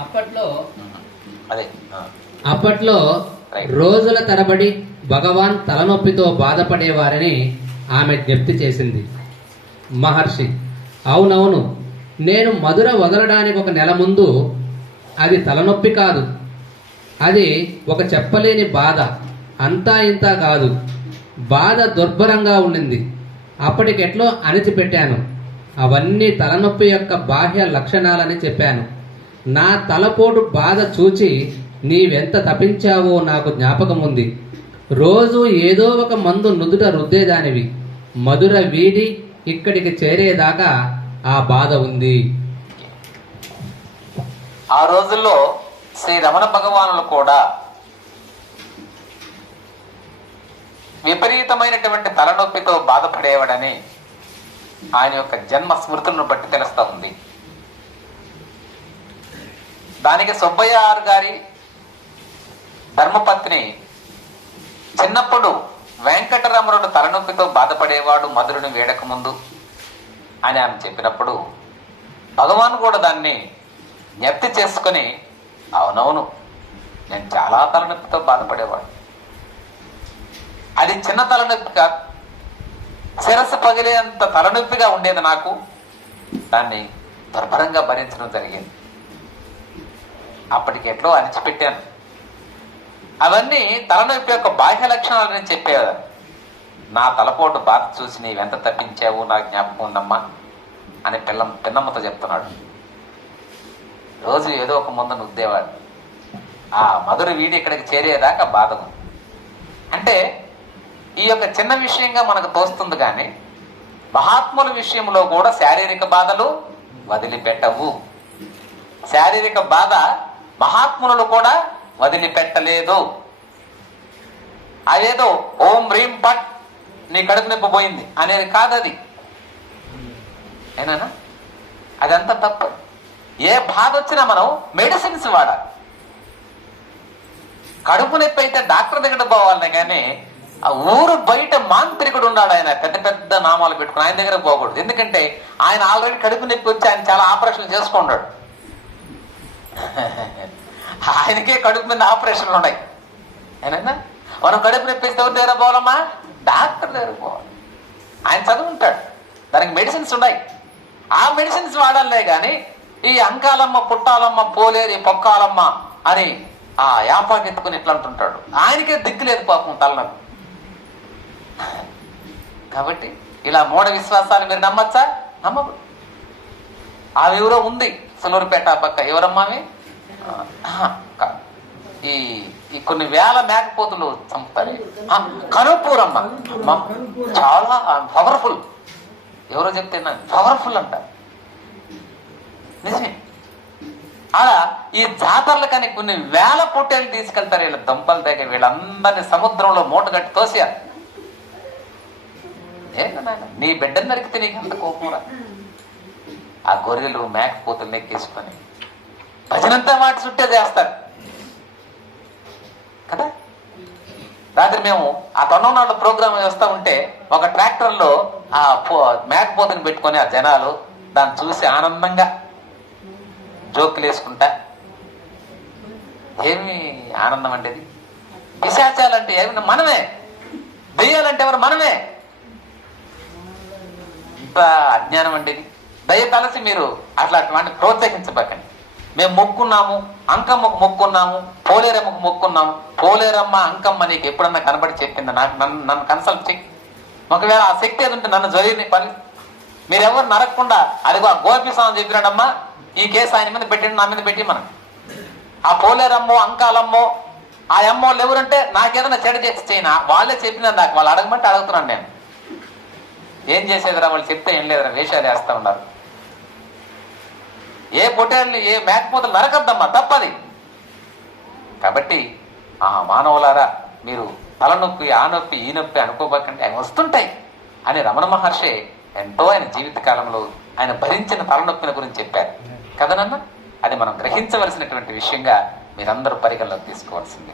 అప్పట్లో అదే. అప్పట్లో రోజుల తరబడి భగవాన్ తలనొప్పితో బాధపడేవారని ఆమె జ్ఞప్తి చేసింది. మహర్షి అవునవును నేను మధుర వదలడానికి ఒక నెల ముందు అది తలనొప్పి కాదు. అది ఒక చెప్పలేని బాధ అంతా ఇంతా కాదు. బాధ దుర్భరంగా ఉండింది. అప్పటికెట్లో అణిచిపెట్టాను. అవన్నీ తలనొప్పి యొక్క బాహ్య లక్షణాలని చెప్పాను. నా తలపోటు బాధ చూచి నీవెంత తపించావో నాకు జ్ఞాపకం ఉంది రోజు ఏదో ఒక మందు నుదుట రుద్దేదానివి. మధుర వీడి ఇక్కడికి చేరేదాకా ఆ బాధ ఉంది. ఆ రోజుల్లో శ్రీ రమణ భగవానులు కూడా విపరీతమైనటువంటి తలనొప్పితో బాధపడేవాడని ఆయన యొక్క జన్మ స్మృతులను బట్టి తెలుస్తూ ఉంది. దానికి సుబ్బయ్య ఆర్ గారి ధర్మపత్ని చిన్నప్పుడు వెంకటరమణుడు తలనొప్పితో బాధపడేవాడు మధురుని వేడకముందు అని ఆమె చెప్పినప్పుడు భగవాన్ కూడా దాన్ని జ్ఞప్తి చేసుకుని అవునవును నేను చాలా తలనొప్పితో బాధపడేవాడు. అది చిన్న తలనొప్పి కాదు. శిరస్సు పగిలేంత తలనొప్పిగా ఉండేది నాకు. దాన్ని దుర్భరంగా భరించడం జరిగింది. అప్పటికి ఎట్లో అణిచిపెట్టాను అవన్నీ తలనొప్పి యొక్క బాహ్య లక్షణాలని చెప్పేవారు నా తలపోటు బాధ చూసి నీవెంత తప్పించావు నా జ్ఞాపకం ఉందమ్మా అని పిల్ల పిన్నమ్మతో చెప్తున్నాడు. రోజు ఏదో ఒక ముందు నుద్దేవాడు. ఆ మధుర వీడి ఇక్కడికి చేరేదాకా బాధ ఉంది. అంటే ఈ యొక్క చిన్న విషయంగా మనకు తోస్తుంది కానీ మహాత్ముల విషయంలో కూడా శారీరక బాధలు వదిలిపెట్టవు. శారీరక బాధ మహాత్ములను కూడా వదిలిపెట్టలేదు. అదేదో ఓం రీం పట్ నీ కడుపు నొప్పి పోయింది అనేది కాదది. ఏనా అదంతా తప్పు. ఏ బాధ వచ్చినా మనం మెడిసిన్స్ వాడాలి. కడుపు నొప్పి అయితే డాక్టర్ దగ్గర పోవాలనే కానీ ఆ ఊరు బయట మాంత్రికుడు ఉన్నాడు ఆయన. పెద్ద పెద్ద నామాలు పెట్టుకుని ఆయన దగ్గర పోకూడదు. ఎందుకంటే ఆయన ఆల్రెడీ కడుపు నొప్పి వచ్చి ఆయన చాలా ఆపరేషన్లు చేసుకున్నాడు ఆయనకే కడుపు మీద ఆపరేషన్లు ఉన్నాయి. ఏనైనా మనం కడుపు నొప్పి ఎవరు దగ్గర పోవాలమ్మా? డాక్టర్ దగ్గర పోవాలి. ఆయన చదువుంటాడు. దానికి మెడిసిన్స్ ఉన్నాయి. ఆ మెడిసిన్స్ వాడాలే కానీ ఈ అంకాలమ్మ పుట్టాలమ్మ పోలేరి పొక్కాలమ్మ అని ఆ యాపాకెత్తుకుని ఇట్లా అంటుంటాడు. ఆయనకే దిక్కు లేదు పాపం తలనొప్పి. కాబట్టి ఇలా మూఢ విశ్వాసాలు మీరు నమ్మచ్చా? నమ్మదు ఆ ఎవరో ఉంది. సలూరుపేట పక్క. ఎవరమ్మా ఈ ఈ కొన్ని వేల మేకపోతులు చంపుతారు. కనుపూరమ్మ అమ్మ, చాలా పవర్ఫుల్ ఎవరో చెప్తే పవర్ఫుల్ అంట. నిజమే. అలా ఈ జాతరలు కానీ కొన్ని వేల పొట్టేలు తీసుకెళ్తారు వీళ్ళ దంపల దగ్గర. వీళ్ళందరినీ సముద్రంలో మూట కట్టి తోసారు నీ బిడ్డని నరికితే నీకు అంత కోపంరా ఆ గొర్రెలు మేకపోతులు ఎక్కేసుకొని భజనంతా వాటి చుట్టే చేస్తారు. కదా? రాత్రి మేము ఆ తొండనాడు ప్రోగ్రామ్ చేస్తా ఉంటే ఒక ట్రాక్టర్లో ఆ పో పెట్టుకొని ఆ జనాలు దాన్ని చూసి ఆనందంగా జోకులు వేసుకుంటా. ఏమి ఆనందం అంటే విశాచాలంటే ఏమి? మనమే. దెయ్యాలంటే ఎవరు? మనమే. ఇంకా అజ్ఞానం అండి దయతలసి దయ మీరు అట్లా అటువంటి ప్రోత్సహించబకండి మేము మొక్కున్నాము అంకమ్మకు మొక్కున్నాము పోలేరమ్మకు మొక్కున్నాము. పోలేరమ్మ అంకమ్మ నీకు ఎప్పుడన్నా కనబడి చెప్పింది? నాకు నన్ను నన్ను కన్సల్ట్ చెయ్యి. ఒకవేళ ఆ శక్తి ఏది ఉంటే నన్ను జరిగిన పని. మీరెవరు నరకకుండా అదిగో ఆ గోపిస్వామి చెప్పినాడమ్మా ఈ కేసు ఆయన మీద పెట్టండి నా మీద పెట్టి మనం. ఆ పోలేరమ్మో అంకాలమ్మో ఆ అమ్మోళ్ళు ఎవరంటే నాకేదైనా చెడు చేసి చేయనా వాళ్ళే చెప్పిన నాకు వాళ్ళు అడగమంటే అడుగుతున్నాను నేను. ఏం చేసేదిరా వాళ్ళు చెప్తే ఏం లేదురా వేషాలు వేస్తా ఉన్నారు. ఏ పొట్టేళ్ళని ఏ మేకపోతలు నరకద్దమ్మా తప్పది. కాబట్టి ఆ మానవులారా మీరు తలనొప్పి ఆ నొప్పి ఈ నొప్పి అనుకోబకండి. అవి వస్తుంటాయి. అని రమణ మహర్షి ఎంతో ఆయన జీవిత కాలంలో ఆయన భరించిన తలనొప్పిని గురించి చెప్పారు. కదనన్నా అది మనం గ్రహించవలసినటువంటి విషయంగా మీరందరూ పరిగణలోకి తీసుకోవాల్సింది.